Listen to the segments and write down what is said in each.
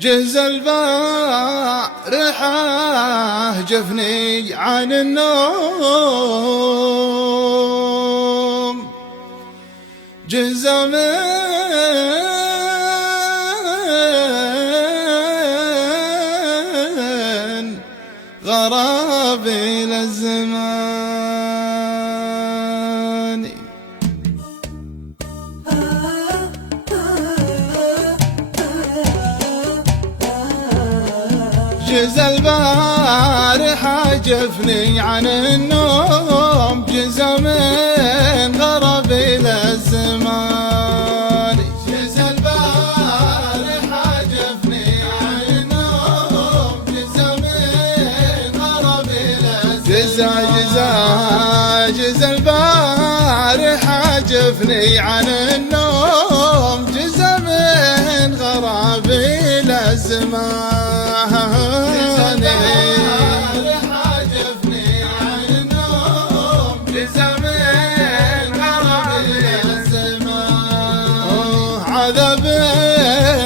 جهز البارحة جفني عن النوم، جهز من غرابي للزمان. جهز البارحة جفني عن النوم، جهز من غرابي للزمان. جهز البارحة جفني عن النوم، جهز من غرابي للزمان. جهز البارحة جفني عن النوم، جهز من غرابي للزمان. عذاب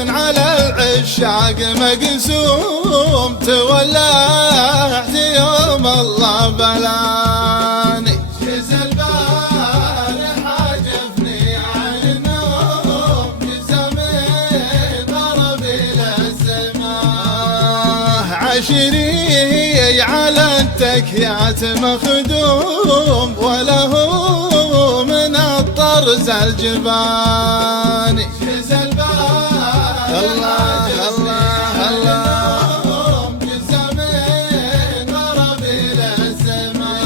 على العشاق مقسوم، تولعت يوم الله بلاني. جهز البارحة جفني عن النوم، جهز من غرابي للزمان. عشري على التكيات مخدوم، وله من الطرز الجباني. جهز البارحة الله الله جهز من غرابي للزمان.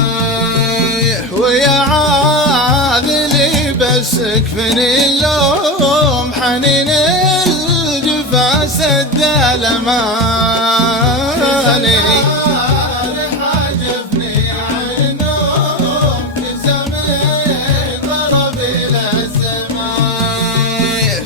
ويا عاذلي بس كفني اللوم، حنين الجفا سد الأماني.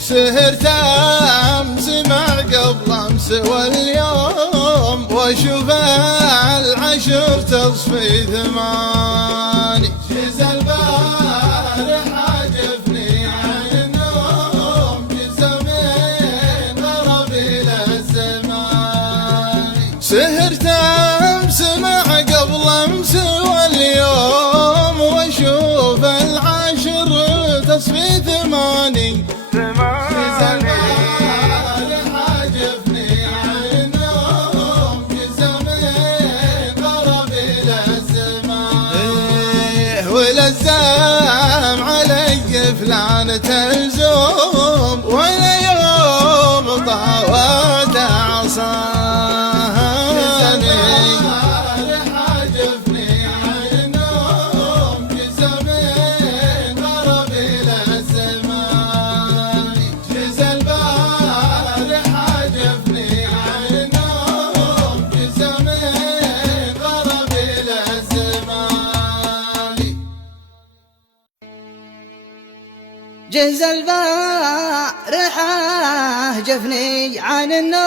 سهرت أمس مع قبل أمس واليوم، واشوف العشر تصفي ثماني. جهز البارحة جفني عن النوم، جهز من غرابي للزمان. سهرت أمس مع قبل أمس واليوم، واشوف العشر تصفي ثماني. ولزام علي فلان تلزوم، ولا يوم طاوت عصاني. جفني عن النوم، جهز من غرابي للزمان. جهز البارحة جفني عن النوم، جهز من غرابي للزمان. جهز البارحة جفني عن النوم،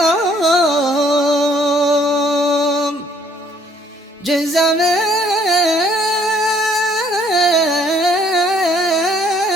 جهز من غرابي للزمان.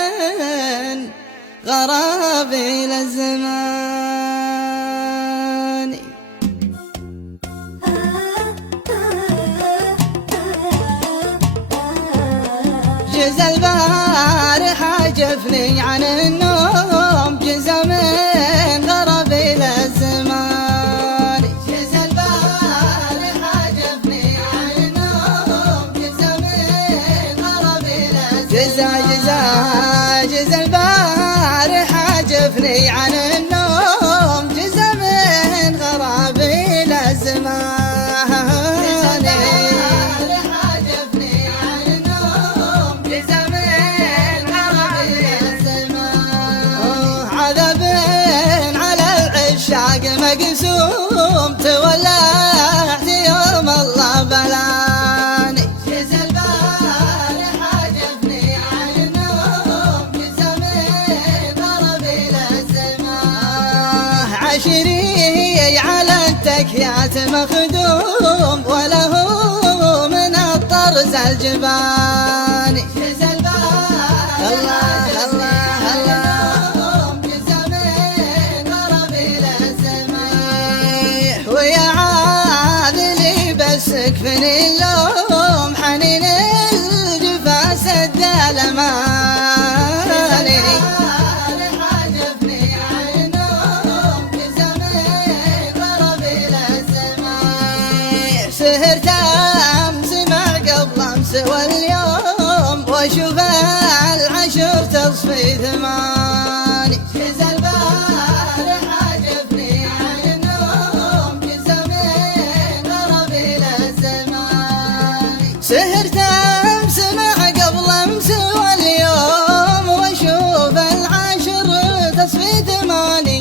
جهز البارحة جفني عن النوم، جهز من غرابي للزمان. جهز البارحة جفني عن النوم، جهز من غرابي للزمان. جهز البارحة جفني عن النوم، جهز من غرابي للزمان. مقسوم تولعت يوم الله بلاني. جهز البارحة جفني عن النوم، جهز من غرابي للزمان. عشري على التكيات مخدوم، وله من الطرز الجباني. جهز البارحة الله الله الله جهز من غرابي للزمان. يكفني اللوم حنين الجفا سد الأماني حاجبني عينهم في زمن ضرب السماء سهرت أمس مع قبل أمس واليوم وأشوف العشر تصفي ثماني شز البارح عجبني عينهم في زمن ضرب السماء سهرت أمس مع قبل أمس واليوم وأشوف العشر تصفي ثماني